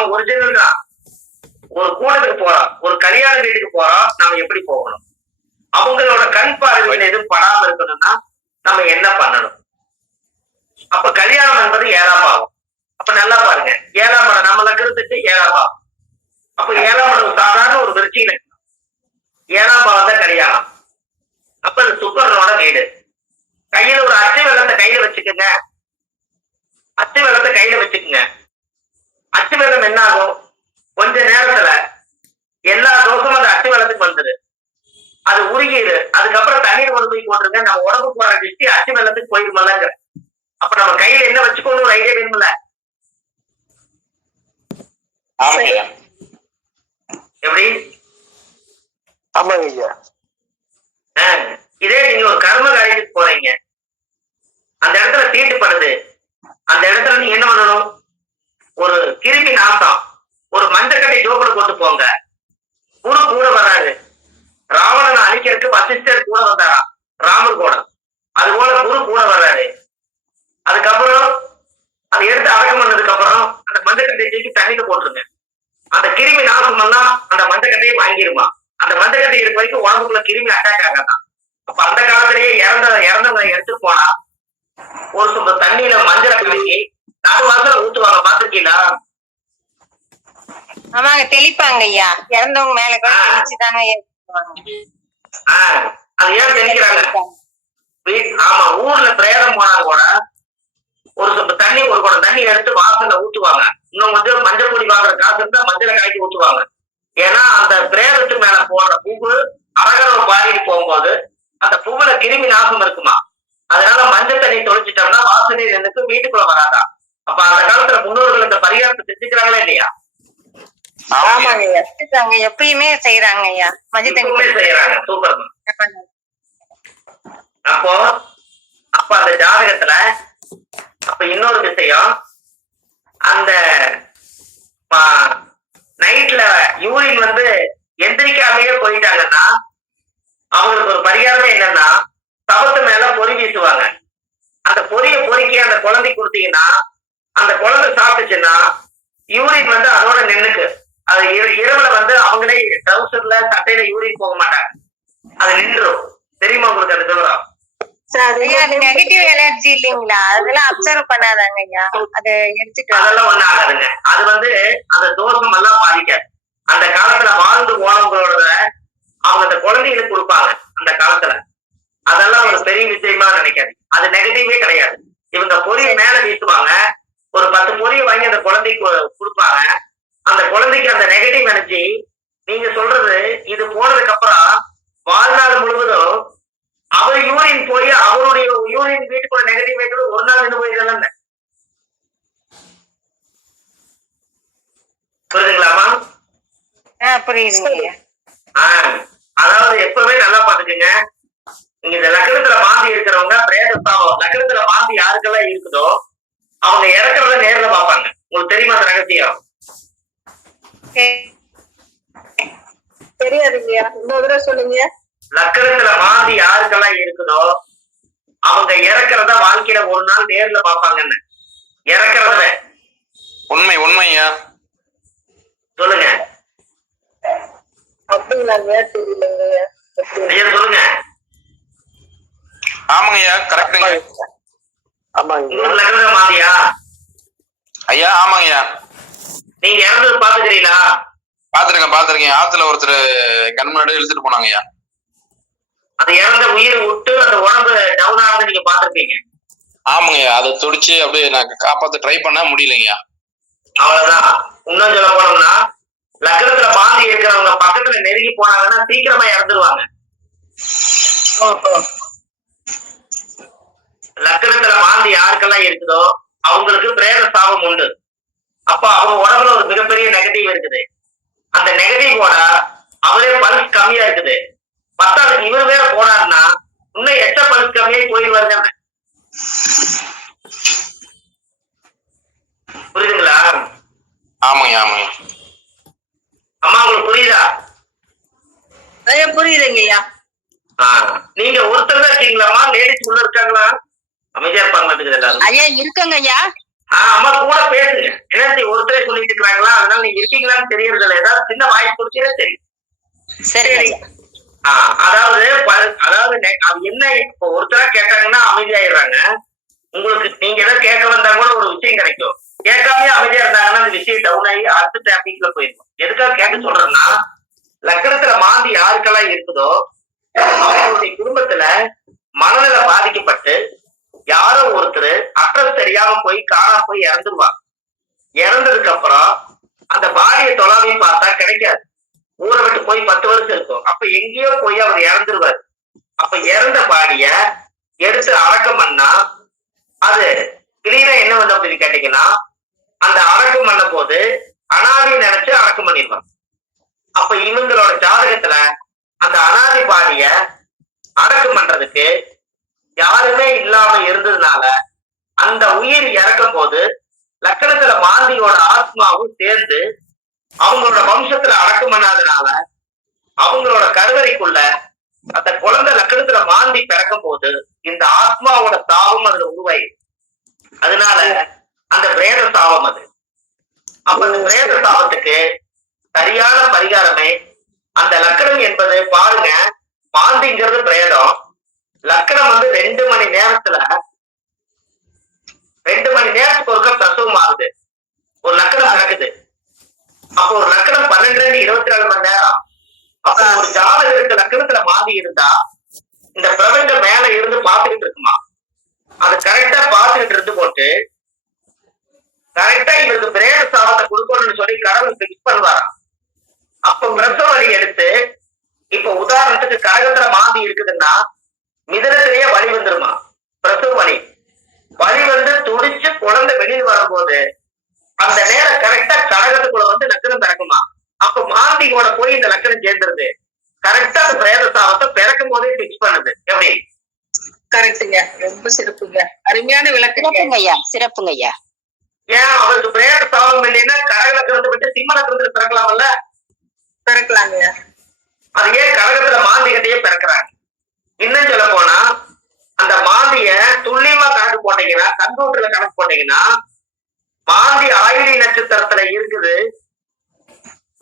நாம ஒரிஜினல் தான். ஒரு கூட்டத்துக்கு போறோம், ஒரு கல்யாண வீட்டுக்கு போறோம், நாம எப்படி போகணும்? அவங்களோட கண் பார்வையில் எதுவும் படாம இருக்கணும்னா நம்ம என்ன பண்ணணும்? அப்ப கல்யாணம் என்பது 7ஆம் பாவம். அப்ப நல்லா பாருங்க, 7ஆம் இடம் நம்ம லக்னத்துக்கு 7ஆம் பாவம். அப்ப 7ஆம் இடம் சாதாரண ஒரு விருச்சிக லக்னம், 7ஆம் பாவம் தான் கல்யாணம். அப்ப அது சுக்கரனோட வீடு. கையில ஒரு அச்சு வெள்ளத்தை கையில வச்சுக்கோங்க, அச்சு வெள்ளத்தை கையில வச்சுக்கோங்க. அச்சு வெள்ளம் என்ன ஆகும்? கொஞ்ச நேரத்துல எல்லா தோஷமும் அந்த அச்சு வெள்ளத்துக்கு வந்துரு, அது உருகிடு. அதுக்கப்புறம் தண்ணீர் கொண்டு போய் போட்டுருங்க, நம்ம உடம்பு போற திருஷ்டி அச்சு வெள்ளத்துக்கு போயிருமல்லங்க. அப்ப நம்ம கையில என்ன வச்சுக்கணும் ஒரு ஐடியா வேணும்ல? எப்படி? ஆமாங்க ஐயா. இதே நீங்க ஒரு கர்ம காரியத்துக்கு போறீங்க, அந்த இடத்துல தீட்டுப்படுது, அந்த இடத்துல நீங்க என்ன பண்ணணும்? ஒரு கிருமி நாசம், ஒரு மஞ்சக்கட்டை ஜோப்பில் கொண்டு போங்க. குரு கூட வராது. ராவணனை அழிக்கிறதுக்கு வசிஷ்டர் கூட வந்தாரா, ராமர் கூட. அது போல குரு கூட வர்றாரு. அதுக்கப்புறம் அதை எடுத்து அடக்கம் பண்ணதுக்கு அப்புறம் அந்த மஞ்சக்கட்டையை தூக்கி தண்ணிக்கு போட்டுருங்க. அந்த கிருமி நாசம் எல்லாம் அந்த மஞ்சக்கட்டையை வாங்கிருமா. அந்த மஞ்சக்கட்டை இருக்க வரைக்கும் உடம்புக்குள்ள கிருமி அட்டாக் ஆகாதான். அப்ப அந்த காலத்திலேயே இறந்தவங்க எடுத்து போனா ஒரு சொந்த தண்ணியில மஞ்சளை கலக்கி நடுவாசல ஊத்துவாங்க, பாத்துருக்கீங்களா? ஆமாங்க, தெளிப்பாங்க ஐயா. இறந்தவங்க மேல கூட தெளிச்சுதாங்க. அது ஏன் தெளிக்கிறாங்க? ஆமா, ஊர்ல பிரேதம் போனா கூட ஒரு சொந்த தண்ணி, ஒரு குடம் தண்ணி எடுத்து வாசல்ல ஊத்துவாங்க. இன்னும் கொஞ்சம் மஞ்சள் பொடி வாங்குற காசு இருந்தா மஞ்சளை கலக்கி ஊத்துவாங்க. ஏன்னா அந்த பிரேதத்துக்கு மேல போடுற பூவு அரகரம் பாடிட்டு போகும்போது அந்த பூவுல கிருமி நாசம் இருக்குமா. அதனால மஞ்சள் தண்ணி தொலைச்சிட்டோம்னா வாசனை எனக்கு வீட்டுக்குள்ள வராதா. அப்ப அந்த காலத்துல முன்னோர்கள் இந்த பரிகாரத்தை செஞ்சுக்கிறாங்களா இல்லையா? ஆமாங்க, எப்பயுமே செய்யறாங்க ஐயா. மஞ்சள் தண்ணி செய்யறாங்க. சூப்பர். அப்போ அப்ப அந்த ஜாதகத்துல அப்ப இன்னொரு விஷயம், அந்த நைட்ல யூரின் வந்து எந்திரிக்காமையே போயிட்டாங்கன்னா அவங்களுக்கு ஒரு பரிகாரமே என்னன்னா, சவத்து மேல பொறி வீசுவாங்க. அந்த பொரிய பொறுக்கி அந்த குழந்தை கொடுத்தீங்கன்னா அந்த குழந்தை சாப்பிட்டுச்சுன்னா யூரின் வந்து அதோட நின்னுக்கு. அது இரவுல வந்து அவங்களே ட்ரௌசர்ல சட்டையில யூரின் போக மாட்டாங்க, அது நின்றுடும். தெரியுமா உங்களுக்கு அது விவரம்? நெகட்டிவ் எனர்ஜி இல்லைங்களா, அதெல்லாம் அப்சர்வ் பண்ணாதாங்க ஐயா. அது எடுத்துக்கலாம். அதெல்லாம் ஒண்ணு ஆகாதுங்க. அது வந்து அந்த தோஷம் எல்லாம் பாதிக்காது. அந்த காலத்துல வாழ்ந்து போனவங்களோட அவங்க அந்த குழந்தைகளுக்கு கொடுப்பாங்க அந்த காலத்துல. அதெல்லாம் ஒரு பெரிய விஷயமா நினைக்காது. அது நெகட்டிவே கிடையாது. இவங்க பொறியை மேல வீசுவாங்க, ஒரு 10 பொறியை வாங்கி அந்த குழந்தைக்கு கொடுப்பாங்க. அந்த குழந்தைக்கு அந்த நெகட்டிவ் எனர்ஜி நீங்க சொல்றது இது போனதுக்கு அப்புறம் வாழ்நாள் முழுவதும் அவர் யூரின் போய் அவருடைய யூரின் வீட்டுக்குள்ள நெகட்டிவ் வைக்கிறது ஒரு நாள் நின்று போயிருந்தாங்க. புரியுதுங்களாமா? புரியுதுங்க. அதாவது எப்பவுமே நல்லா பாத்துக்கங்க. நீங்க இந்த லக்னத்துல மாந்தி இருக்கிறவங்க பிரேதஸ்தாபம் லக்னத்துல மாந்தி யாருக்கெல்லாம் இருக்குதோ அவங்க இறக்குறத நேர்ல பாப்பாங்க. உங்களுக்கு தெரியுமா அந்த ரகசியம்? தெரியாதுங்கய்யா, இன்னொரு தடவை சொல்லுங்க. லக்னத்துல மாந்தி யாருக்கெல்லாம் இருக்குதோ அவங்க இறக்குறத வாழ்க்கையில ஒரு நாள் நேர்ல பாப்பாங்கன்னு. இறக்குறத உண்மை உண்மையா சொல்லுங்க. அப்படிங்களாங்க? ஐயா சொல்லுங்க. ஆமாங்கய்யா, கரெக்டுங்க. லக்ன மாந்தியா ஐயா? ஆமாங்கய்யா. நீங்க இறந்தது பாத்துக்கிறீங்களா? பாத்துருக்கேன். ஆத்துல ஒருத்தர் கண் முன்னாடி இழுத்துட்டு போனாங்கய்யா. அது இறந்த உயிர் விட்டு அந்த உடம்பு டவுன் ஆகுது, நீங்க பாத்துருப்பீங்க. ஆமாங்கய்யா, அதை துடிச்சு அப்படியே நான் காப்பாத்த ட்ரை பண்ண முடியலைங்கய்யா. அவ்வளவுதான். இன்னும் சொல்ல போனோம்னா லக்னத்துல பாந்தி இருக்கிறவங்க பக்கத்துல நெருங்கி போனாங்கன்னா சீக்கிரமா இறந்துருவாங்க. லக்னத்துல மாந்தி யாருக்கெல்லாம் இருக்குதோ அவங்களுக்கு பிரேத சாபம் உண்டு. அப்ப அவங்க உடம்புல ஒரு மிகப்பெரிய நெகட்டிவ் இருக்குது. அந்த நெகட்டிவோட அவரே பல்ஸ் கம்மியா இருக்குது. பத்தாவது இவர் வேற போனாருன்னா இன்னும் எச்ச பல்ஸ் கம்மியாகி போயிடுவாருங்க. புரியுதுங்களா? ஆமாங்க. அம்மா உங்களுக்கு புரியுதா? புரியுதுங்கய்யா. நீங்க ஒருத்தர் தான் இருக்கீங்களாமா? லேடிஸ் உள்ள இருக்காங்களா? அமைதியா இருப்பாங்க எல்லாரும். ஐயா இருக்குங்க ஐயா. அம்மா கூட பேசுங்க. என்ன ஒருத்தரே சொல்லிட்டு இருக்காங்களா, அதனால நீங்க இருக்கீங்களான்னு தெரியறது இல்லை. ஏதாவது சின்ன வாய்ஸ் கொடுத்தீங்கன்னா தெரியும். சரி அதாவது அது என்ன, இப்போ ஒருத்தரா கேட்டாங்கன்னா அமைதியாயிடுறாங்க. உங்களுக்கு நீங்க ஏதாவது கேட்க வந்தா கூட ஒரு விஷயம் கிடைக்கும். கேட்காமயே அமைதியா இருந்தாங்கன்னா அந்த விஷயம் டவுன் ஆகி அடுத்த டாபிக்ல போயிருக்கும். எதுக்காக கேட்க சொல்றேன்னா, லக்கணத்துல மாந்தி யாருக்கெல்லாம் இருக்குதோ அவங்களுடைய குடும்பத்துல மனநில பாதிக்கப்பட்டு யாரோ ஒருத்தர் அட்ரஸ் தெரியாம போய் காணாம போய் இறந்துருவாங்க. இறந்ததுக்கு அப்புறம் அந்த பாடியை தொலைவி பார்த்தா கிடைக்காது. ஊரை விட்டு போய் 10 வருஷம் இருக்கும். அப்ப எங்கேயோ போய் அவர் இறந்துருவாரு. அப்ப இறந்த பாடிய எடுத்து அடக்கம் பண்ணா அது கிளீனா என்ன வந்து அப்படின்னு கேட்டீங்கன்னா, அந்த அடக்கம் பண்ண போது அனாதியை நினைச்சு அடக்கம் பண்ணிடுவாங்க. அப்ப இவங்களோட ஜாதகத்துல அந்த அனாதி பாடிய அடக்கம் பண்றதுக்கு யாருமே இல்லாம இருந்ததுனால அந்த உயிர் இறக்கும் போது லக்கணத்துல மாந்தியோட ஆத்மாவும் சேர்ந்து அவங்களோட வம்சத்துல அடக்கம் பண்ணாதனால அவங்களோட கருவறைக்குள்ள அந்த குழந்தை லக்கணத்துல மாந்தி பிறக்கும் போது இந்த ஆத்மாவோட சாபம் அதுல உருவாயிடும். அதனால அந்த பிரேத சாபம் அது. அப்ப அந்த பிரேத சாபத்துக்கு சரியான பரிகாரமே அந்த லக்கணம் என்பது பாருங்க, மாந்திங்கிறது பிரேதம். லக்கணம் வந்து 2 மணி நேரத்துல 2 மணி நேரத்துக்கு ஒருக்க பிரசவம் ஆகுது. ஒரு லக்கணம் நடக்குது. அப்போ ஒரு லக்கணம் 12-24 மணி நேரம். அப்ப ஒரு ஜாதகருக்கு லக்கணத்துல மாந்தி இருந்தா இந்த பிரபஞ்சம் மேல இருந்து பாத்துக்கிட்டு இருக்குமா, அது கரெக்டா பாத்துக்கிட்டு இருந்து போட்டு கரெக்டா இவருக்கு பிரேத சாபத்தை கொடுக்கணும்னு சொல்லி கடவுள் பிக்ஸ் பண்ணுவாராம். அப்ப பிரசவ வலி எடுத்து, இப்ப உதாரணத்துக்கு கடகத்துல மாந்தி இருக்குதுன்னா மிதனத்திலேயே வலி வந்துருமா, பிரசவ வலி வந்து துடிச்சு குழந்தை வெளியில் வரும்போது அந்த நேரம் கரெக்டா கடகத்துக்குள்ள வந்து லக்கணம் பிறக்குமா. அப்ப மாந்தியோட போய் இந்த லக்கணம் சேர்ந்துருது. கரெக்டா அந்த பிரேத சாபத்தை பிறக்கும் போதே பிக்ஸ் பண்ணுது. எப்படி? கரெக்டுங்க, ரொம்ப சிறப்புங்க, அருமையான விளக்குங்க ஐயா, சிறப்புங்க ஐயா. ஏன் அவருக்கு பிரேத சாபம் இல்லைன்னா கடக லக்கணத்தை விட்டு சிம்ம லக்கணத்துல பிறக்கலாம்ல? பிறக்கலாங்க. அது ஏன் கடகத்துல மாந்திகிட்டயே பிறக்கிறாங்க? இன்னும் சொல்ல போனா அந்த மாந்திய துல்லியமா கணக்கு போட்டீங்கன்னா, கம்ப்யூட்டர்ல கணக்கு போட்டீங்கன்னா, மாந்தி ஆயிலி நட்சத்திரத்துல இருக்குது,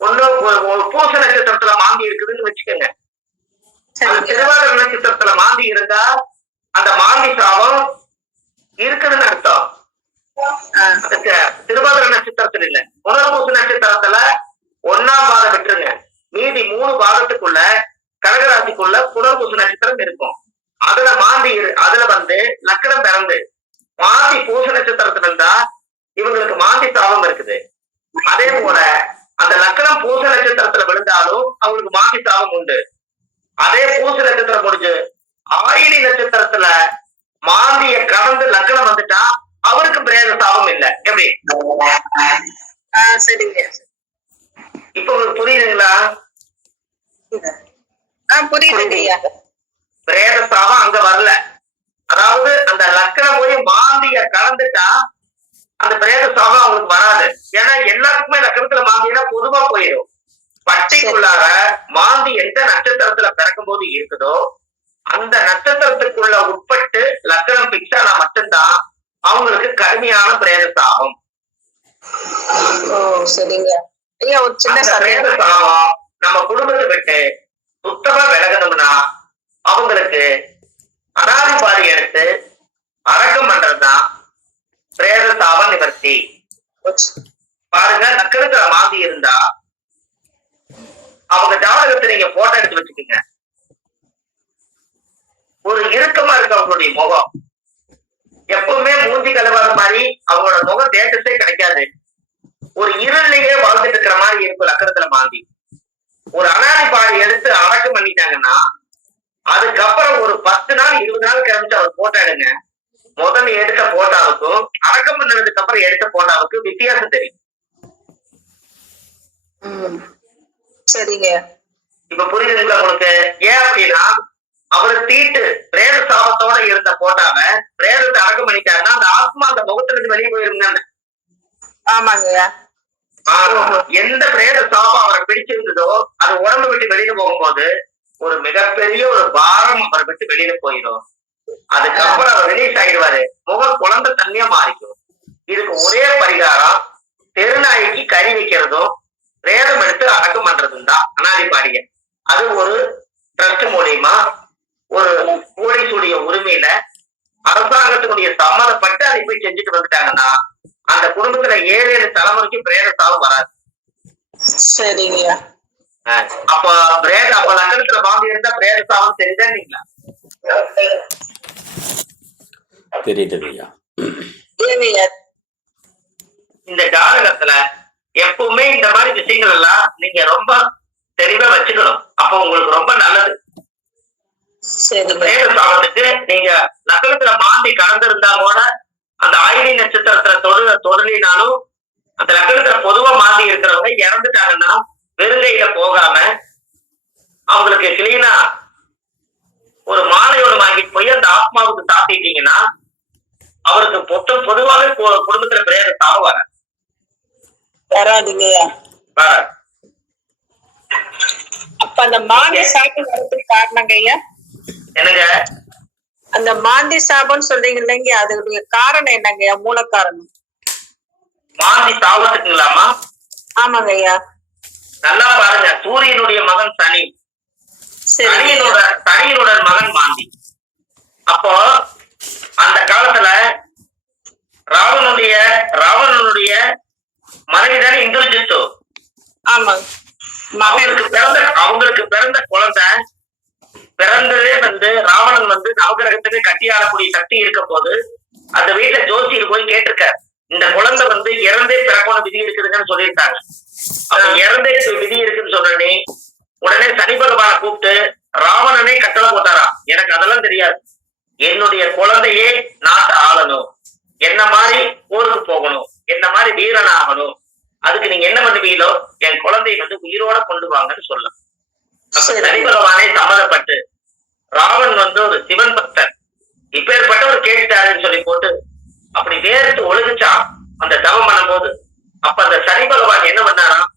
ஒண்ணு பூச நட்சத்திரத்துல மாந்தி இருக்குதுன்னு வச்சுக்கோங்க. திருவாதிரை நட்சத்திரத்துல மாந்தி இருந்தா அந்த மாந்தி சாபம் இருக்குதுன்னு அர்த்தம். திருவாதிரை நட்சத்திரத்துல இல்ல, புனர்பூச நட்சத்திரத்துல 1ஆம் பாதம் விட்டுருங்க, மீதி 3 பாதத்துக்குள்ள கடகராசிக்குள்ள புனர்பூச நட்சத்திரம் இருக்கும். அதுல மாந்தி அதுல வந்து லக்கணம் பிறந்து மாந்தி பூச நட்சத்திரத்துல இருந்தா இவங்களுக்கு மாந்தி சாபம் இருக்குது. அதே போல அந்த லக்கணம் பூச நட்சத்திரத்துல விழுந்தாலும் அவங்களுக்கு மாந்தி சாபம் உண்டு. அதே பூச நட்சத்திரம் முடிஞ்சு ஆயிலி நட்சத்திரத்துல மாந்திய கடந்து லக்கணம் வந்துட்டா அவருக்கு பிரேத சாபம் இல்லை. எப்படி? சரிங்க. இப்ப உங்களுக்கு புரியுதுங்களா? புரியுதுங்க. பிரேத சாபம் அங்க வரல. அதாவது அந்த லக்கணம் போய் மாந்திய கலந்துட்டா அந்த பிரேத சாபம் அவங்களுக்கு வராது. ஏன்னா எல்லாத்துக்குமே லக்கணத்துல மாந்தினா பொதுவா போயிடும். பட்டைக்குள்ளார மாந்தி எந்த நட்சத்திரத்துல பிறக்கும் போது இருக்குதோ அந்த நட்சத்திரத்துக்குள்ள உட்பட்டு லக்கணம் பிக்ஸ் ஆனா மட்டும்தான் அவங்களுக்கு கடுமையான பிரேத சாபம். சரிங்க. ஒரு சின்ன பிரேத சாபம் நம்ம குடும்பத்தை விட்டு சுத்தமா விலகணும்னா அவங்களுக்கு அனாதிபாதி எடுத்து அடக்கம் பண்றதுதான் பிரேத சாப நிவர்த்தி. பாருங்க, லக்கணத்துல மாந்தி இருந்தா அவங்க ஜாதகத்தை நீங்க போட்டோ எடுத்து வச்சுக்கோங்க. ஒரு இறுக்கமா இருக்கு அவங்களுடைய முகம், எப்பவுமே மூஞ்சி கழுவாத மாதிரி அவங்களோட முகம் தேட்டத்தே கிடைக்காது. ஒரு இருளையே வாழ்ந்துட்டு இருக்கிற மாதிரி இருக்கும் லக்கணத்துல மாந்தி. ஒரு அனாதிபாதி எடுத்து அடக்கம் பண்ணிட்டாங்கன்னா அதுக்கப்புறம் ஒரு 10 நாள் 20 நாள் கிளம்பிச்சு அவர் போட்டோ எடுங்க. முதல்ல எடுத்த போட்டாவுக்கும் அடக்கம் பண்ணதுக்கு அப்புறம் எடுத்த போட்டாவுக்கு வித்தியாசம் தெரியும். சரிங்க. இப்ப புரியுதுங்களா உங்களுக்கு? ஏன் அப்படின்னா அவரு தீட்டு பிரேத சாபத்தோட இருந்த போட்டாவை பிரேதத்தை அடக்கம் பண்ணிட்டாருன்னா அந்த ஆத்மா அந்த முகத்துல இருந்து வெளியே போயிருங்க. ஆமாங்க. எந்த பிரேத சாபம் அவரை பிடிச்சிருந்ததோ அது உடம்பு விட்டு வெளியில போகும்போது ஒரு மிகப்பெரிய ஒரு பாரம் அவரை விட்டு வெளியில போயிடும். அதுக்கப்புறம் அவர் ரிலீஸ் ஆயிடுவாரு. முகம் குழந்தை தண்ணியா மாறிக்கும். இதுக்கு ஒரே பரிகாரம் தெருநாய்க்கு கறி வைக்கிறதும் பிரேதம் எடுத்து அடக்கம் பண்றதும் தான் அனாதிபாடிய. அது ஒரு ட்ரஸ்ட் மூலியமா ஒரு கோடீஸ்வரிய உரிமையில அரசாங்கத்தினுடைய சம்மதப்பட்டு அதை போய் செஞ்சுட்டு வந்துட்டாங்கன்னா அந்த குடும்பத்துல 7 தலைமுறைக்கு பிரேத சாவு வராது. சரிங்கய்யா. அப்ப அப்ப லக்கணத்துல பாம்பு இருந்தா பிரேத சாவம் தெரியுதா இல்லைங்களா? தெரியுதுங்கய்யா. இந்த ஜாதகத்துல எப்பவுமே இந்த மாதிரி விஷயங்கள் எல்லாம் நீங்க ரொம்ப தெளிவா வச்சுக்கணும். அப்ப உங்களுக்கு ரொம்ப நல்லது. பிரேத சாவத்துக்கு நீங்க லக்கணத்துல மாந்தி கலந்திருந்தா கூட அந்த ஆயிலி நட்சத்திரத்துல தொடலினாலும் அந்த லக்கணத்துல பொதுவா மாந்தி இருக்கிறவங்க இறந்துட்டாங்கன்னா வெறுங்கையில போகாம அவங்களுக்கு கிளீனா ஒரு மாலையோடு வாங்கிட்டு போய் அந்த ஆத்மாவுக்கு சாத்திட்டீங்கன்னா அவருக்கு பொதுவாகவே குடும்பத்துல பிரேத சாவு வராதுங்கய்யா. அப்ப அந்த மாந்தி சாபம் வரதுக்கு காரணங்க ஐயா என்னங்க? அந்த மாந்தி சாபம்னு சொல்றீங்க இல்லைங்க, அதோடைய காரணம் என்னங்கய்யா? மூல காரணம் மாந்தி சாபத்துக்குங்களாமா? ஆமாங்க ஐயா. நல்லா பாருங்க, சூரியனுடைய மகன் சனி, சனியினுடன் மகன் மாந்தி. அப்போ அந்த காலத்துல ராவணனுடைய மனைவிதானே இந்திரஜித்து. ஆமாங்க. அவங்களுக்கு பிறந்த குழந்தை பிறந்ததே ராவணன் நவகிரகத்துக்கு கட்டி ஆளக்கூடிய சக்தி இருக்க போது அந்த வீட்டுல ஜோசியர் போய் கேட்டிருக்காரு, இந்த குழந்தை இறந்தே பிறக்கணும் விதி இருக்குதுன்னு சொல்லியிருக்காங்க. அப்ப இறந்தே விதி இருக்குன்னு சொன்னே உடனே சனி பகவானை கூப்பிட்டு ராவணனே கட்டளை போட்டாராம், எனக்கு அதெல்லாம் தெரியாது, என்னுடைய குழந்தையே நாட்டை ஆளணும், என்ன மாதிரி போருக்கு போகணும், என்ன மாதிரி வீரன் ஆகணும், அதுக்கு நீங்க என்ன பண்ணுவீங்களோ என் குழந்தைய உயிரோட கொண்டு வாங்கன்னு சொல்லலாம். சனி பகவானே சம்மதப்பட்டு ராவன் ஒரு சிவன் பக்தர், இப்பேற்பட்டவர் கேட்டாருன்னு சொல்லி போட்டு அப்படி வேர்த்து ஒழுகுச்சான் அந்த தவம் பண்ணும் போது. அப்ப அந்த சனி பகவான் என்ன பண்ணாராம்,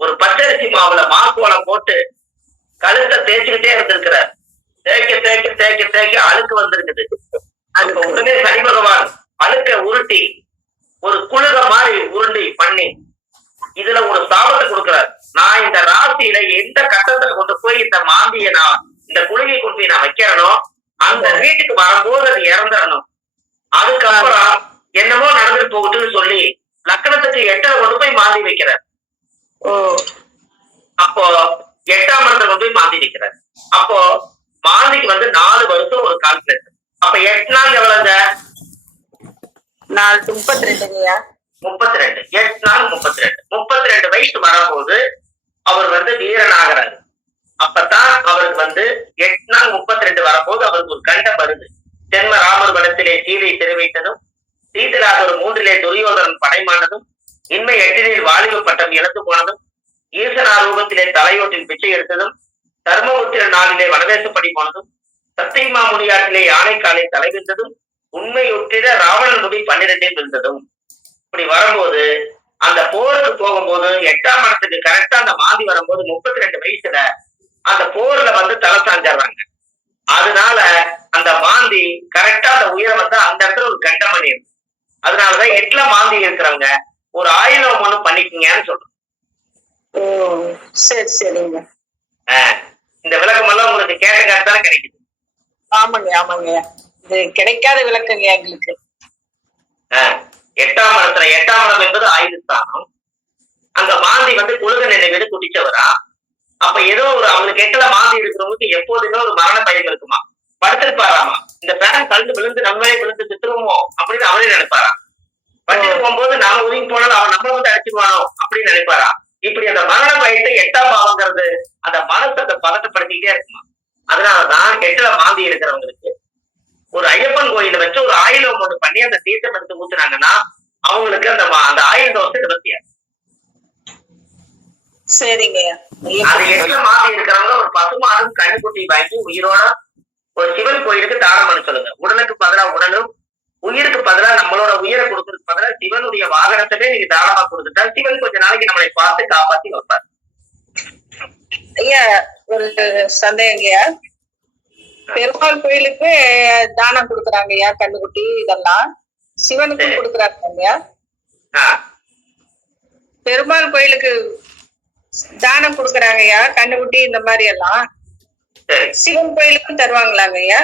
ஒரு பச்சரிசி மாவுல மாக்கோலம் போட்டு கழுத்தை தேய்ச்சிக்கிட்டே இருந்திருக்கிறார். தேய்க்க தேய்க்க தேய்க்க தேய்க்க அழுக்கு வந்திருக்குது. அதுக்கு உடனே சனி பகவான் அழுக்க உருட்டி ஒரு குழுக மாதிரி உருண்டி பண்ணி இதுல ஒரு சாபத்தை கொடுக்கிறார். நான் இந்த ராசியில எந்த கட்டத்துல கொண்டு போய் இந்த மாந்திய நான் இந்த குழுகை கொண்டு போய் நான் வைக்கிறனோ அந்த வீட்டுக்கு வரும்போது அது இறந்துடணும், அதுக்கப்புறம் என்னமோ நடந்துட்டு போகுதுன்னு சொல்லி லக்கணத்துக்கு 8 கொண்டு போய் மாந்தி வைக்கிறார். அப்போ 8ஆம் இடத்துல கொண்டு போய் மாந்தி வைக்கிறார். அப்போ மாந்திக்கு 4 வருஷம் ஒரு கால்குலேஷன். அப்ப 8 நாள் எவ்வளவுங்க? 32. 32. 8 நாள் 32 வயசு வரும்போது அவர் வீரன் ஆகிறாரு. அப்பதான் அவருக்கு 8 நாள் 32 வரும்போது அவருக்கு ஒரு கண்டம் வருது. ஜென்ம ராமர் வனத்திலே சீதை சிறை வைத்ததும், சீதராகர் 3 துரியோதனன் படைமானதும், இன்மை 8 வாலிப பட்டம் இழந்து போனதும், ஈசனாரூபத்திலே தலையோட்டில் பிச்சை எடுத்ததும், தர்மபுத்திர 4 வனதேசப்படி போனதும், சத்தியமா முடியாட்டிலே யானைக்காலை தலைவிந்ததும், உண்மை ஒட்டிட ராவணன் முடி 12 விழுந்ததும். இப்படி வரும்போது அந்த போருக்கு போகும்போது 8ஆம் இடத்துக்கு கரெக்டா அந்த மாந்தி வரும்போது 32 வயசுல அந்த போர்ல தலை சாஞ்சாடுறாங்க. அதனால அந்த மாந்தி கரெக்டா அந்த உயிரை அந்த இடத்துல ஒரு கண்டம் பண்ணிருக்கு. அதனாலதான் 8ல மாந்தி இருக்கிறவங்க ஒரு ஆயுதம் ஒண்ணு பண்ணிக்கீங்கன்னு சொல்றோம். சரி சரிங்க. இந்த விளக்கம் எல்லாம் உங்களுக்கு கேட்ட காட்டுதானே கிடைக்குது? ஆமாங்க ஆமாங்க, இது கிடைக்காத விளக்கங்க எங்களுக்கு. 8ஆம் இடத்துல 8ஆம் இடம் என்பது ஆயுதஸ்தானம். அங்க மாந்தி குழுக நினைவு குடிச்சவரா. அப்ப ஏதோ ஒரு அவங்களுக்கு 8ல மாந்தி இருக்கிறவங்களுக்கு எப்போதுமே ஒரு மரண பயம் இருக்குமா, படுத்திருப்பாராமா, இந்த ஃபேன் கழுந்து விழுந்து நம்மளே விழுந்து சித்திரமோ அப்படின்னு அவரே நினைப்பாரா. படுத்துட்டு போகும்போது நாம ஒதுங்கி போனாலும் அவன் நம்மள அடிச்சுடுவானோ அப்படின்னு நினைப்பாரா. இப்படி அந்த மரண பயத்தை 8ஆம் பாவங்கிறது அந்த மனசை பதட்டப்படுத்திக்கிட்டே இருக்குமா. அதனாலதான் 8ல மாந்தி இருக்கிறவங்களுக்கு ஒரு ஐயப்பன் கோயில வச்சு ஒரு ஆயுதம் ஒண்ணு பண்ணி அந்த தீர்த்தம் எடுத்து ஊத்துனாங்கன்னா அவங்களுக்கு அந்த ஆயுத தோசை நிவர்த்தியாது. சரிங்க. அது 8ல மாந்தி இருக்கிறவங்க ஒரு பசுமாடும் கண்ணுக்குட்டி வாங்கி உயிரோட ஒரு சிவன் கோயிலுக்கு தானம் பண்ண சொல்லுங்க. உடலுக்கு பதிலா உடலும், உயிருக்கு பதிலா நம்மளோட உயிரை கொடுக்கறதுக்கு பதிலா சிவனுடைய வாகனத்திலே நீங்க தானமா கொடுத்துட்டா சிவன் கொஞ்ச நாளைக்கு நம்மளை பார்த்து காப்பாத்தி வைப்பார். ஐயா ஒரு சந்தேகங்கய்யா, பெருமாள் கோயிலுக்கு தானம் கொடுக்குறாங்க ஐயா, கண்ணுக்குட்டி இதெல்லாம் சிவனுக்கும் கொடுக்குறாங்க ஐயா. ஆ, பெருமாள் கோயிலுக்கு தானம் கொடுக்கறாங்க ஐயா, கண்ணுக்குட்டி இந்த மாதிரி எல்லாம். சரி சிவன் கோயிலுக்கும் தருவாங்களாங்க ஐயா?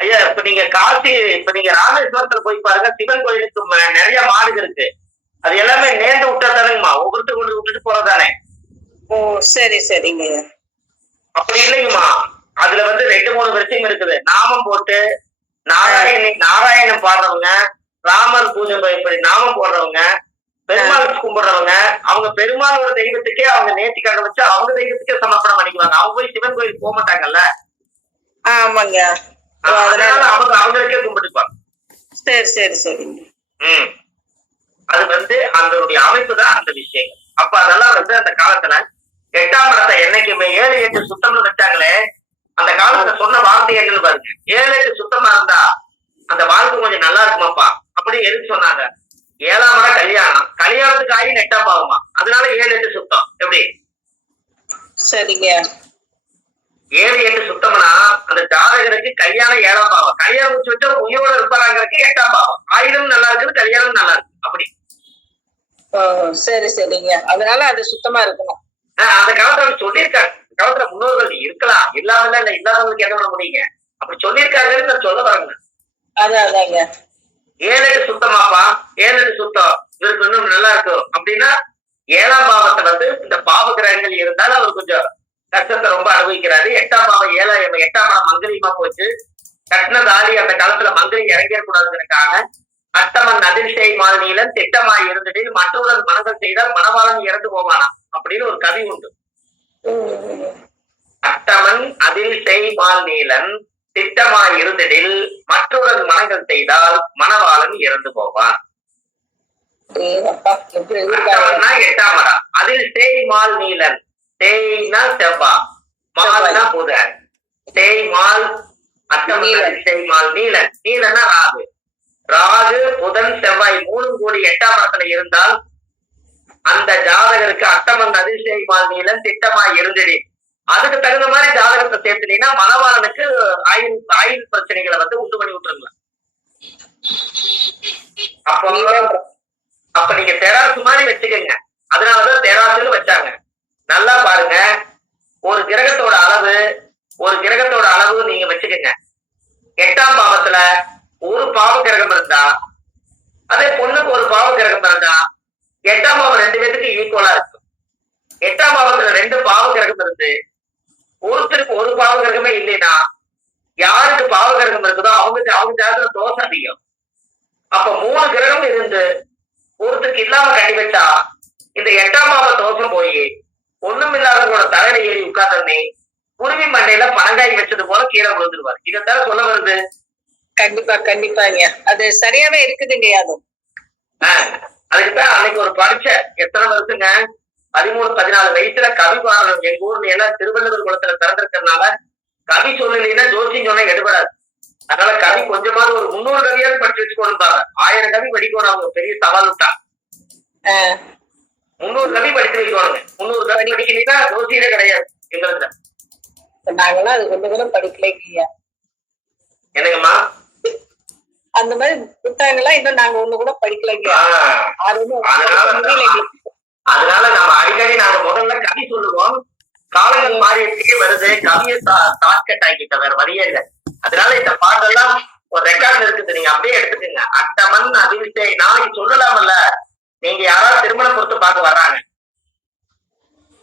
ஐயா, இப்ப நீங்க ராமேஸ்வரத்துல போய் பாருங்க, சிவன் கோயிலுக்கு நிறைய மாடுகள் இருக்கு. அது எல்லாமே நேர்ந்து விட்டா தானேங்கம்மா, ஒவ்வொருத்தர் கொண்டு விட்டுட்டு போறதானே. ஓ சரி சரிங்க ஐயா. அப்படி இல்லைங்கம்மா, அதுல வந்து 2-3 விஷயம் இருக்குது. நாமம் போட்டு நாராயணம் பாடுறவங்க, ராமர் பூஜை இப்படி நாமம் போடுறவங்க, பெருமாள் கும்பிடுறவங்க, அவங்க பெருமாளோட தெய்வத்துக்கே அவங்க நேர்த்திக்கடை வச்சு அவங்க தெய்வத்துக்கே சமர்ப்பணம் பண்ணிக்குவாங்க. அவங்க போய் சிவன் கோயிலுக்கு போக மாட்டாங்கல்ல. ஆமாங்க. அதனால அவங்க அவங்களுக்கே கும்பிட்டுப்பாங்க. சரி சரி சரிங்க. அது வந்து அதனுடைய அமைப்பு தான் அந்த விஷயம். அப்ப அதெல்லாம் வந்து அந்த காலத்துல 8ஆம் இடத்தை என்னைக்குமே 7-8 சுத்தம்னு வச்சாங்களே, அந்த காலத்துல சொன்ன வார்த்தை என்னன்னு பாருங்க. 7-8 சுத்தமா இருந்தா அந்த வாழ்க்கை கொஞ்சம் நல்லா இருக்குமாப்பா அப்படி எதுக்கு சொன்னாங்க. 7ஆம் இடம் கல்யாணத்துக்கு ஆகி 8ஆம் பாவமா, அதனால 7-8 சுத்தம். எப்படி? சரிங்க. 7-8 சுத்தம்னா அந்த ஜாதகருக்கு கல்யாணம் 7ஆம் பாவம், கல்யாணம் முடிச்சு வச்சா உயிரோட இருப்பாங்கிறதுக்கு 8ஆம் பாவம், ஆயுதம் நல்லா இருக்குது, கல்யாணம் நல்லா இருக்கு. அப்படி சரி சரிங்க. அதனால அது சுத்தமா இருக்கணும். அந்த காலத்துல சொல்லியிருக்காங்க. காலத்துல முன்னோர்கள் இருக்கலாம், இல்லாமல இல்ல, இல்லாதவங்களுக்கு என்ன பண்ண முடியுங்க, அப்படி சொல்லியிருக்காங்கன்னு நான் சொல்ல பாருங்க. அதாங்க 7-8 சுத்தமாப்பா, 7-8 சுத்தம் இவருக்கு இன்னும் நல்லா இருக்கும் அப்படின்னா 7ஆம் பாவத்தை வந்து இந்த பாவ கிரகங்கள் இருந்தாலும் அவர் கொஞ்சம் கஷ்டத்தை ரொம்ப அனுபவிக்கிறாரு. 8ஆம் பாவம் 8ஆம் பாவம் மங்கலியமா போச்சு. கட்டின தாலி அந்த காலத்துல மங்கலி இறங்கிடக்கூடாதுங்கிறதுக்காக அட்டமன் அதிர்ஷ்டை மால்நீலன் திட்டமாய் இருந்ததில் மற்றவர்கள் மனங்கள் செய்தால் மணவாளன் இறந்து போவானா அப்படின்னு ஒரு கவி உண்டு. அட்டமன் அதிர்ஷ்டை மால்நீலன் திட்டமாய் இருந்ததில் மற்றவர்கள் மனங்கள் செய்தால் மணவாளன் இறந்து போவான். அட்டமன்னா 8ஆம் இடம், அதில் தேய் மால் நீலன், தேய்னா செவ்வா, மால்னா புதன், தேய் மால் அட்டமன் தேய் மால் நீலன், நீலன்னா ராகு, ராகு புதன் செவ்வாய் 3 கூடி 8ஆம் இடத்துல இருந்தால் அந்த ஜாதகருக்கு அட்டமன் அதிசய மால் நீலன் திட்டமாய் இருந்தது. அதுக்கு தகுந்த மாதிரி ஜாதகத்தை சேர்த்துட்டீங்கன்னா மணவாளனுக்கு ஆயுள் பிரச்சனைகளை வந்து உண்டு பண்ணி விட்டுருங்களா. அப்ப நீங்க தெராசு மாதிரி வச்சுக்கோங்க. அதனாலதான் தெராசுன்னு வச்சாங்க. நல்லா பாருங்க, ஒரு கிரகத்தோட அளவு நீங்க வச்சுக்கோங்க. 8ஆம் பாவத்துல ஒரு பாவ கிரகம் இருந்தா, அதே பொண்ணுக்கு ஒரு பாவ கிரகம் இருந்தா 8ஆம் பாவம் 2 பேருக்கு ஈக்குவலா இருக்கும். 8ஆம் பாவத்துல 2 பாவ கிரகம் இருந்து ஒருத்தருக்கு ஒரு பாவ கிரகமே இல்லைன்னா யாருக்கு பாவ கிரகம் இருக்குதோ அவங்க ஜாதகத்துல தோஷம் அதிகம். அப்ப 3 கிரகம் இருந்து ஒருத்தருக்கு இல்லாம கட்டி வச்சா இந்த 8ஆம் பாவ தோஷம் போய் ஒண்ணும் இல்லாதவங்களோட தலையில ஏறி உட்கார்ந்தே குருவி மண்டையில பனங்காய் வச்சது போல கீழே விழுந்துருவாரு. இதைத்தான் சொல்ல வருது. கண்டிப்பாங்க, அது சரியாவே இருக்குதுங்க. அதுக்குதான் அன்னைக்கு ஒரு பரீட்சை, எத்தனை வருஷங்க, 13-14 வயசுல கவி பாடணும். எங்க ஊர்ல எல்லாம் திருவள்ளுவர் குளத்துல பிறந்திருக்கிறதுனால கவி சொல்லலைன்னா ஜோசியம் சொன்னா எடுபடாது. அதனால கவி கொஞ்சமாவது ஒரு 300 கவியாவது படிச்சு வச்சுக்கொண்டாங்க. 1000 கவி படிக்கணும். அவங்க பெரிய சவால் விட்டா 300 கவி படிச்சு வைக்கணுங்க. 300 கவி படிக்கலைன்னா ஜோசியரே கிடையாது எங்களுக்கு. நாங்கெல்லாம் அது கொஞ்சம் கூட படிக்கலைங்க. என்னங்கம்மா? அந்த மாதிரி புத்தகங்கள்லாம் இன்னும் நாங்க ஒண்ணு கூட படிக்கலைங்க. அதனால நம்ம அடிக்கடி நாங்க முதல்ல கவி சொல்லுவோம். காலங்கள் மாறிட்டே வருது, கவியை ஷார்ட்கட் ஆக்கிட்ட, வேற வழியே இல்லை. அதனால இந்த பாட்டெல்லாம் ஒரு ரெக்கார்டு இருக்குது, நீங்க அப்படியே எடுத்துக்கோங்க. அட்டமன் அதிர்ஷ்டை நாளைக்கு சொல்லலாம்ல. நீங்க யாராவது திருமண பொருத்து பார்க்க வர்றாங்க,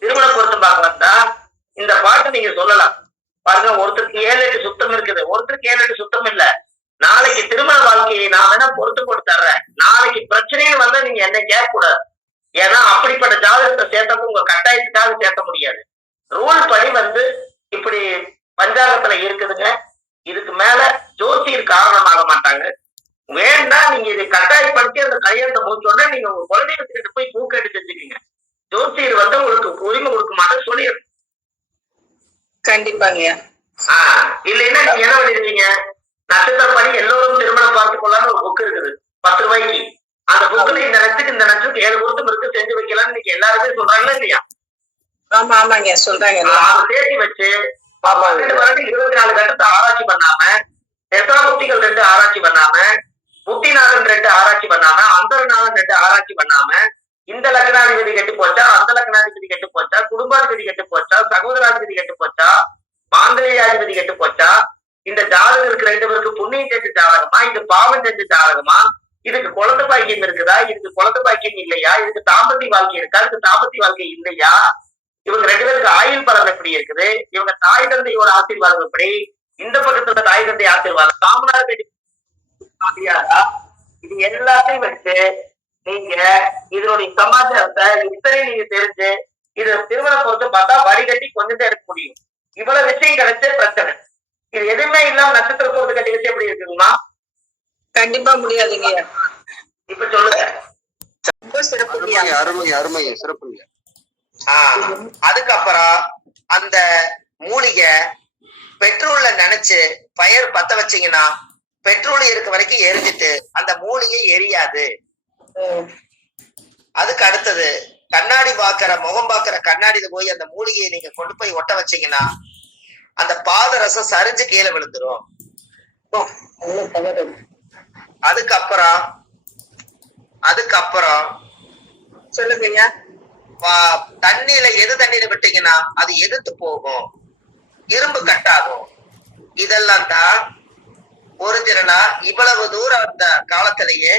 திருமண பொருத்து பார்க்க வந்தா இந்த பாட்டு நீங்க சொல்லலாம். பாருங்க, ஒருத்தருக்கு 7-8 சுத்தம் இருக்குது, ஒருத்தருக்கு 7-8 சுத்தம் இல்ல. நாளைக்கு திருமண வாழ்க்கையை நான் வேணா பொறுத்து போட்டு தர்றேன். நாளைக்கு பிரச்சனைன்னு வந்தா நீங்க என்ன கேட்க கூடாது. ஏன்னா அப்படிப்பட்ட ஜாதகத்தை சேர்த்தப்ப உங்க கட்டாயத்துக்காக சேர்க்க முடியாது. ரூல் படி வந்து இப்படி பஞ்சாங்கத்துல இருக்குதுங்க, இதுக்கு மேல ஜோசியர் காரணமாக மாட்டாங்க. வேணா நீங்க இதை கட்டாயப்படுத்தி அந்த கல்யாணத்தை முடிச்சோடனே நீங்க உங்க குழந்தைகிட்ட போய் பூக்கெட்டு செஞ்சுக்கீங்க. ஜோசியர் வந்து உங்களுக்கு உரிமை கொடுக்க மாட்டேன்னு சொல்லிடுறேன். கண்டிப்பாங்க. இல்லைன்னா நீங்க என்ன பண்ணிருக்கீங்க, நட்சத்திரப்படி எல்லோரும் திருமணம் பார்த்துக் கொள்ளான்னு ஒரு புக் இருக்குது 10 ரூபாய்க்கு. அந்த புக்ல இந்த நட்சத்திரத்துக்கு 7 பொருத்தம் இருக்கு, செஞ்சு வைக்கலாம்னு இன்னைக்கு எல்லாருமே சொல்றாங்களா இல்லையா? ஆமாங்க சொல்றாங்க. அதை சேர்த்து வச்சு 12 வருடம் 24 கட்டத்தை ஆராய்ச்சி பண்ணாம, தசாபுக்திகள் 2 ஆராய்ச்சி பண்ணாம, புத்திநாதன் 2 ஆராய்ச்சி பண்ணாம, அந்தரநாதன் 2 ஆராய்ச்சி பண்ணாம, இந்த லக்னாதிபதி கெட்டு போச்சா, அந்த லக்னாதிபதி கெட்டு போச்சா, குடும்பாதிபதி கெட்டு போச்சா, சகோதராதிபதி கெட்டு போச்சா, மாங்கல்யாதிபதி கெட்டு போச்சா, இந்த ஜாதகருக்கு 2 பேருக்கு புண்ணியம் செஞ்ச ஜாதகமா, இது பாவம் செஞ்ச ஜாதகமா, இதுக்கு குழந்தை பாக்கியம் இருக்குதா, இதுக்கு குழந்தை பாக்கியம் இல்லையா, இதுக்கு தாம்பத்திய வாழ்க்கை இருக்கா, இதுக்கு தாம்பத்திய வாழ்க்கை இல்லையா, இவங்க 2 பேருக்கு ஆயுள் பலம் எப்படி இருக்குது, இவங்க தாய் தந்தையோட ஆசீர்வாதம் எப்படி, இந்த பக்கத்துல தாய் தந்தை ஆசீர்வாதம், காமனார் இது எல்லாத்தையும் வச்சு நீங்க இதனுடைய சமாச்சாரத்தை இத்தனை நீங்க தெரிஞ்சு இது திருமண பொறுத்து பார்த்தா வடிகட்டி கொஞ்சம் தான் எடுக்க முடியும். இவ்வளவு விஷயம் கிடைச்ச பிரச்சனை. இது எதுவுமே இல்லாம நட்சத்திர பொறுத்து கட்டி வச்சு எப்படி இருக்குங்களா? கண்டிப்பா முடியாதுங்க. இப்ப சொல்லுங்க. ரொம்ப சிறப்பு. அருமை அருமை சிறப்புங்க. அதுக்கப்புறம் அந்த மூலிகை பெட்ரோல்ல நினைச்சு ஃபயர் பத்த வச்சீங்கன்னா பெட்ரோல் இருக்க வரைக்கும் எரிஞ்சிட்டு அந்த மூலிகை எரியாது. அதுக்கு அடுத்தது கண்ணாடி பாக்குற முகம் பாக்குற கண்ணாடியில போய் அந்த மூலிகையை நீங்க கொண்டு போய் ஒட்ட வச்சீங்கன்னா அந்த பாதரசம் சரிஞ்சு கீழே விழுந்துரும். அதுக்கப்புறம் சொல்லுங்கய்யா. தண்ணியில தண்ணியில விட்டீங்கன்னா அது எதிர்த்து போகும், இரும்பு கட்டாகும். இதெல்லாம் தான் ஒரிஜினலா இவ்வளவு தூரம் அந்த காலத்திலேயே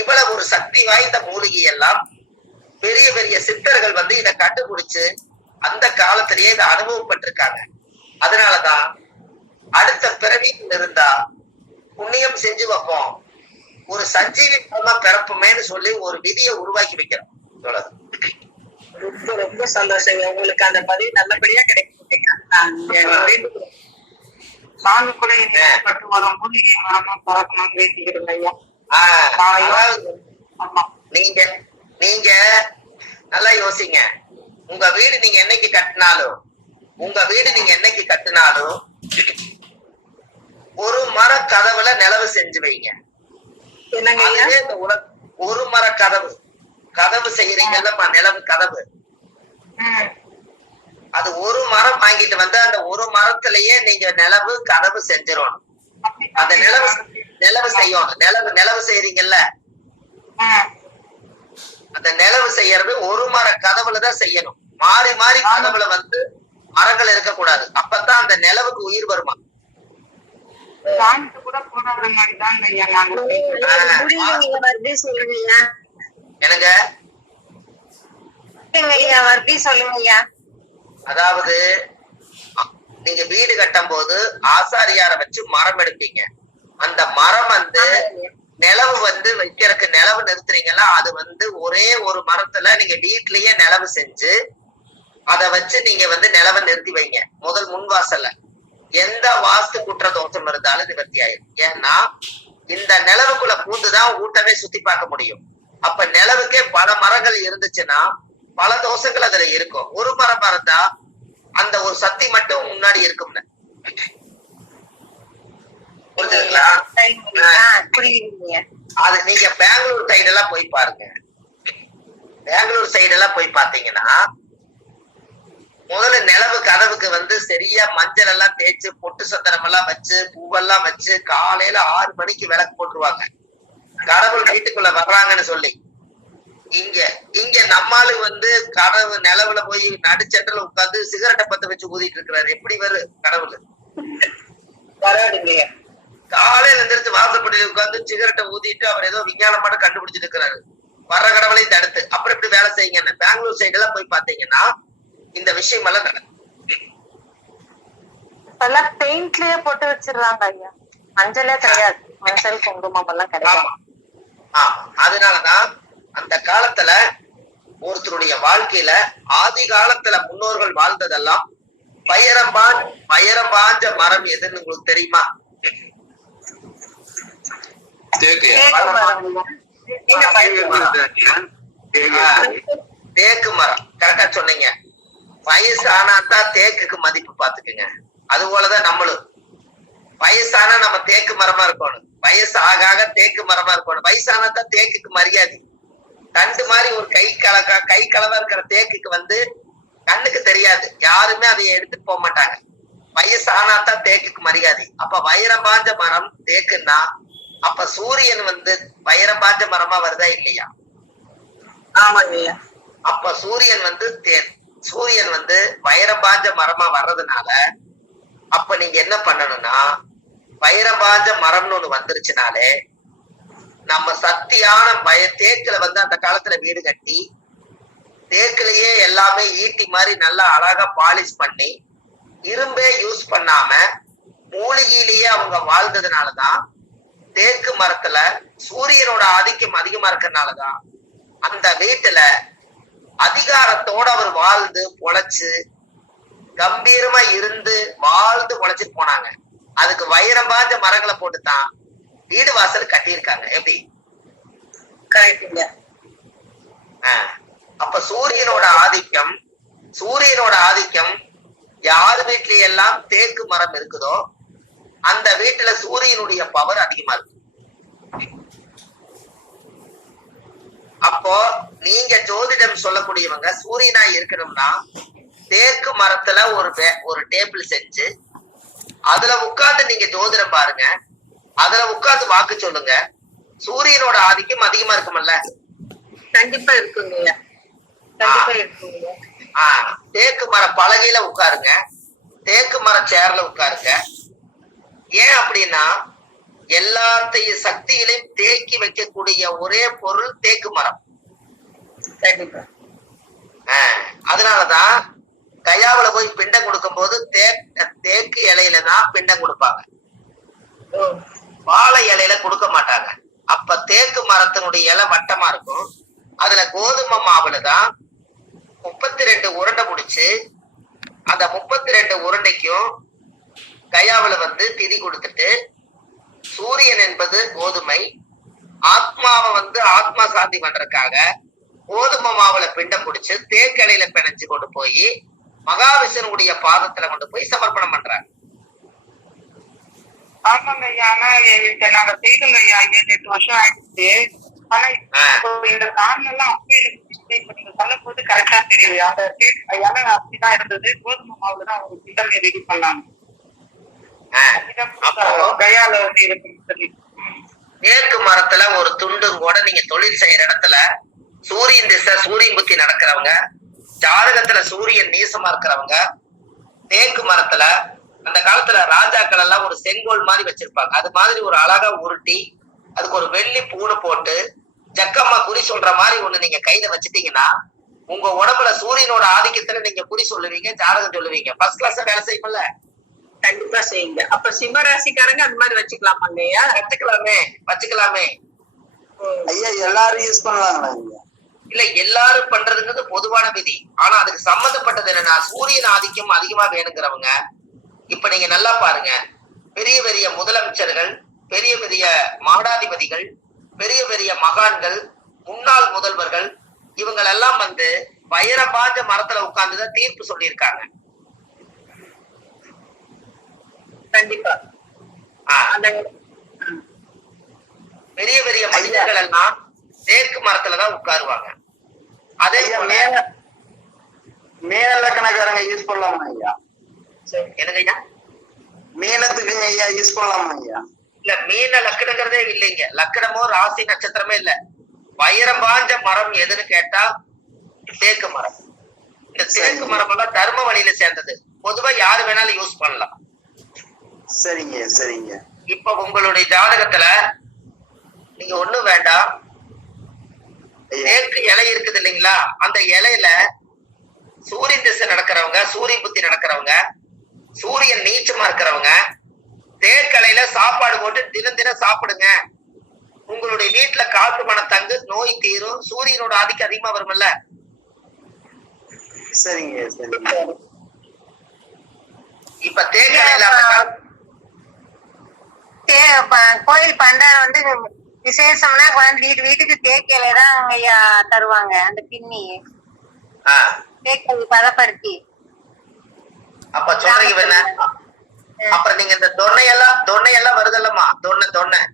இவ்வளவு ஒரு சக்தி வாய்ந்த மூலிகை எல்லாம் பெரிய பெரிய சித்தர்கள் வந்து இதை கண்டுபிடிச்சு அந்த காலத்திலேயே இதை அனுபவப்பட்டிருக்காங்க. அதனாலதான் அடுத்த பிறவியில் இருந்தா புண்ணியம் செஞ்சு வைப்போம், ஒரு சஞ்சீவி மூலமா பிறப்புமேன்னு சொல்லி ஒரு விதியை உருவாக்கி வைக்கிறோம். ரொம்ப ரொம்ப சந்தோஷங்க. உங்களுக்கு அந்த பதிவு நல்லபடியா கிடைக்கும். நாங்க கூட பட்டு வரும் மூலிகை மரமா பார்க்கணும்னு வேண்டிக்கிறோம் ஐயா. நீங்க நீங்க நல்லா யோசிங்க. உங்க வீடு நீங்க என்னைக்கு கட்டினாலும் ஒரு மர கதவுல நிலவு செஞ்சு வைங்க. ஒரு மர கதவு செய்யறீங்கல்லப்பா, நிலவு கதவு. அது ஒரு மரம் வாங்கிட்டு வந்து அந்த ஒரு மரத்திலேயே நீங்க நிலவு கதவு செஞ்சிடணும். அந்த நிலவு செய்யணும். நிலவு செய்யறீங்கல்ல, அந்த நிலவு செய்யறது ஒரு மர கதவுலதான் செய்யணும். மாறி மாறி கதவுல வந்து மரங்கள் இருக்கக்கூடாது. அப்பதான் அந்த நிலவுக்கு உயிர் வருமா. எனக்கு அதாவது நீங்க வீடு கட்டும் போது ஆசாரியார வச்சு மரம் எடுப்பீங்க. அந்த மரம் வந்து நிலவு வந்து வைக்கிறதுக்கு நிலவு நிறுத்துறீங்களா, அது வந்து ஒரே ஒரு மரத்துல நீங்க வீட்லயே நிலவு செஞ்சு அதை வச்சு நீங்க வந்து நிலவை நிறுத்தி வைங்க. முதல் முன்வாசல்ல எந்த வாஸ்து குற்ற தோஷம் இருந்தாலும் நிவர்த்தி ஆயிடும். ஏன்னா இந்த நிலவுக்குள்ள பூந்துதான் ஊட்டமே சுத்தி பார்க்க முடியும். அப்ப நிலவுக்கே பல மரங்கள் இருந்துச்சுன்னா பல தோஷங்கள் அதுல இருக்கும். ஒரு மரம் மறந்தா அந்த ஒரு சக்தி மட்டும் முன்னாடி இருக்கும்னு புரிஞ்சுங்களா? அது நீங்க பெங்களூர் சைடு எல்லாம் போய் பாருங்க. பெங்களூர் சைடு எல்லாம் போய் பாத்தீங்கன்னா முதல்ல நிலவு கதவுக்கு வந்து சரியா மஞ்சள் எல்லாம் தேய்ச்சு பொட்டு சத்திரம் எல்லாம் வச்சு பூவெல்லாம் வச்சு காலையில 6 மணிக்கு விளக்கு போட்டுருவாங்க, கடவுள் வீட்டுக்குள்ள வர்றாங்கன்னு சொல்லி. இங்க நம்மாலு வந்து கடவு நிலவுல போய் நடுச்சட்டில் உட்கார்ந்து சிகரெட்டை பத்த வச்சு ஊதிட்டு இருக்கிறாரு. எப்படி வரும் கடவுள்? காலையில எந்திரிச்சு வாசப்படியில உட்கார்ந்து சிகரெட்டை ஊதிட்டு அவர் ஏதோ விஞ்ஞானம் மட்டும் கண்டுபிடிச்சிட்டு இருக்கிறாரு. வர்ற கடவுளையும் தடுத்து அப்புறம் எப்படி வேலை செய்யுங்க. பெங்களூர் சைடு எல்லாம் போய் பாத்தீங்கன்னா இந்த விஷயம் எல்லாம் நடக்கும். பெயிண்ட்லயே போட்டு வச்சிருவாங்க ஐயா, மஞ்சளே கிடையாது, மஞ்சள் குங்குமம் எல்லாம் கிடையாது. அதனாலதான் அந்த காலத்துல ஒருத்தருடைய வாழ்க்கையில ஆதி காலத்துல முன்னோர்கள் வாழ்ந்ததெல்லாம் பயரம்பாஞ்ச மரம் எதுன்னு உங்களுக்கு தெரியுமா? தேக்கு மரம். கரெக்டா சொன்னீங்க. வயசு ஆனாதான் தேக்குக்கு மதிப்பு பாத்துக்குங்க. அது போலதான் நம்மளும் வயசானா நம்ம தேக்கு மரமா இருக்கணும், வயசு ஆக ஆக தேக்கு மரமா இருக்கணும். வயசானாதான் தேக்குக்கு மரியாதை. தண்டு மாதிரி ஒரு கை கலவா இருக்கிற தேக்குக்கு வந்து கண்ணுக்கு தெரியாது, யாருமே அதை எடுத்துட்டு போக மாட்டாங்க. வயசு ஆனாதான் தேக்குக்கு மரியாதை. அப்ப வைரம் பாஞ்ச மரம் தேக்குன்னா அப்ப சூரியன் வந்து வைரம் பாஞ்ச மரமா வருதா இல்லையா? ஆமாங்க ஐயா. அப்ப சூரியன் வந்து வைரம் பாஞ்ச மரமா வர்றதுனால அப்ப நீங்க என்ன பண்ணணும்னா, வைரம் பாஞ்ச மரம்னு ஒண்ணு வந்துருச்சுனாலே நம்ம சக்தியான தேக்குல வந்து அந்த காலத்துல வீடு கட்டி தேக்குலயே எல்லாமே ஈட்டி மாதிரி நல்லா அழகா பாலிஷ் பண்ணி இரும்பே யூஸ் பண்ணாம மூலிகையிலேயே அவங்க வாழ்ந்ததுனாலதான் தேக்கு மரத்துல சூரியனோட ஆதிக்கம் அதிகமா இருக்கிறதுனாலதான் அந்த வீட்டுல அதிகாரத்தோட அவர் வாழ்ந்து பொழைச்சு கம்பீரமா இருந்து வாழ்ந்து பொழைச்சிட்டு போனாங்க. அதுக்கு வைரம் பாஞ்ச மரங்களை போட்டுதான் வீடு வாசல் கட்டியிருக்காங்க. எப்படி? கரெக்டுங்க. அப்ப சூரியனோட ஆதிக்கம் யார் வீட்ல எல்லாம் தேக்கு மரம் இருக்குதோ அந்த வீட்டுல சூரியனுடைய பவர் அதிகமா இருக்கு. அப்போ நீங்க ஜோதிடம் சொல்லக்கூடியவங்க சூரியனா இருக்கணும்னா தேக்கு மரத்துல ஒரு டேபிள் செஞ்சு அதுல உட்கார்ந்து நீங்க ஜோதிடம் பாருங்க, அதுல உட்கார்ந்து வாக்கு சொல்லுங்க. சூரியனோட ஆதிக்கம் அதிகமா இருக்குமல்ல? கண்டிப்பா இருக்குங்க. கண்டிப்பா இருக்குங்க. தேக்கு மர பலகையில உட்காருங்க, தேக்கு மர சேர்ல உட்காருங்க. ஏன் அப்படின்னா எல்லாத்தையும் சக்திகளையும் தேக்கி வைக்கக்கூடிய ஒரே பொருள் தேக்கு மரம். கண்டிப்பா. அதனாலதான் கயாவுல போய் பிண்டம் கொடுக்கும் போது தேக்கு இலையில தான் பிண்டம் கொடுப்பாங்க, வாழை இலையில கொடுக்க மாட்டாங்க. அப்ப தேக்கு மரத்தினுடைய இலை வட்டமா இருக்கும். அதுல கோதுமை மாவுலதான் 32 உருண்டை முடிச்சு அந்த 32 உருண்டைக்கும் கயாவுல வந்து திதி கொடுத்துட்டு சூரியன் என்பது கோதுமை, ஆத்மாவை வந்து ஆத்மா சாந்தி பண்றதுக்காக கோதுமை மாவுல பிண்டம் முடிச்சு தேக்கலையில பிணைஞ்சு கொண்டு போய் மகாவிஷ்ணுடைய பாதத்துல கொண்டு போய் சமர்ப்பணம் பண்றாங்க. ஆமாங்க ஐயா. ஆனா நாங்க செய்துங்க ஐயா, 7-8 வருஷம் ஆயிடுச்சு. ஆனா இந்த காரணம் எல்லாம் அப்பயே நீங்க சொல்லும் போது கரெக்டா தெரியுது. அந்த இலை அப்படிதான் இருந்தது. கோதுமை மாவுலதான் அவங்க பிண்டமே ரெடி பண்ணாங்க. கயால வந்து இருக்குன்னு சொல்லி தேக்கு மரத்துல ஒரு துண்டும் கூட நீங்க தொழில் செய்யற இடத்துல சூரியன் திசை சூரியன் புத்தி நடக்கிறவங்க, ஜாதகத்துல சூரியன் நீசமா இருக்கிறவங்க தேக்கு மரத்துல அந்த காலத்துல ராஜாக்கள் எல்லாம் ஒரு செங்கோல் மாதிரி வச்சிருப்பாங்க. அது மாதிரி ஒரு அழகா உருட்டி அதுக்கு ஒரு வெள்ளி பூணு போட்டு ஜக்கம்மா குறி சொல்ற மாதிரி ஒண்ணு நீங்க கையில வச்சுட்டீங்கன்னா உங்க உடம்புல சூரியனோட ஆதிக்கத்துல நீங்க குறி சொல்லுவீங்க, ஜாதகம் சொல்லுவீங்க. ஃபர்ஸ்ட் கிளாஸ் வேலை செய்யும்ல? கண்டிப்பா செய்யுங்க. அப்ப சிம்ம ராசிக்காரங்க அந்த மாதிரி வச்சுக்கலாமாங்க ஐயா? வச்சுக்கலாமே. ஐயா எல்லாரும் யூஸ் பண்ணலாங்களா ஐயா? இல்ல, எல்லாரும் பண்றதுங்கிறது பொதுவான விதி. ஆனா அதுக்கு சம்பந்தப்பட்டது என்னன்னா சூரியன் ஆதிக்கம் அதிகமா வேணுங்கிறவங்க இப்ப நீங்க நல்லா பாருங்க, பெரிய பெரிய முதலமைச்சர்கள், பெரிய பெரிய மாடாதிபதிகள், பெரிய பெரிய மகான்கள், முன்னாள் முதல்வர்கள் இவங்களெல்லாம் வந்து வைரம் பாஞ்ச மரத்துல உட்கார்ந்துதான் தீர்ப்பு சொல்லியிருக்காங்க. கண்டிப்பா. பெரிய பெரிய மனிதர்கள் எல்லாம் தேக்கு மரத்துலதான் உட்காருவாங்க. அதே போல மீன லக்கணக்காரங்க யூஸ் பண்ணலாமா ஐயா? எனக்கு ஐயா மீனத்துக்கு ஐயா யூஸ் பண்ணலாமா ஐயா? இல்ல, மீன லக்கணங்கிறதே இல்லைங்க. லக்கணமோ ராசி நட்சத்திரமே இல்ல. வைரம் பாஞ்ச மரம் எதுன்னு கேட்டா தேக்கு மரம். இந்த தேக்கு மரம் எல்லாம் தர்ம வழியில சேர்ந்தது. பொதுவா யாரு வேணாலும் யூஸ் பண்ணலாம். சரிங்க சரிங்க. இப்ப உங்களுடைய ஜாதகத்துல நீங்க ஒண்ணும் வேண்டாம், தேக்கு இலை இருக்குது இல்லைங்களா, அந்த இலையில சூரியன் திசை நடக்கிறவங்க, சூரிய புத்தி நடக்கிறவங்க, சூரியன் நீச்சமா இருக்கிறவங்க தேக்கலையில சாப்பாடு போட்டு தினம் தினம் சாப்பிடுங்க. உங்களுடைய வீட்டுல காற்று மனம் தங்கு, நோய் தீரும், சூரியனோட ஆதிக்கம் அதிகமா வரும்ல. சரிங்க சரிங்க. இப்ப தேக்கலையில கோயில் பண்டாரம் வந்து விசேஷம்னா வீட்டுக்கு தேக்கையில தான் ஐயா தருவாங்க. அந்த பின்னி தேக்கை பதப்படுத்தி. அப்ப சொல்றீங்க என்ன? அப்புறம் நீங்க இந்த தொன்னையெல்லாம் வருதல்லம்மா, தொன்னை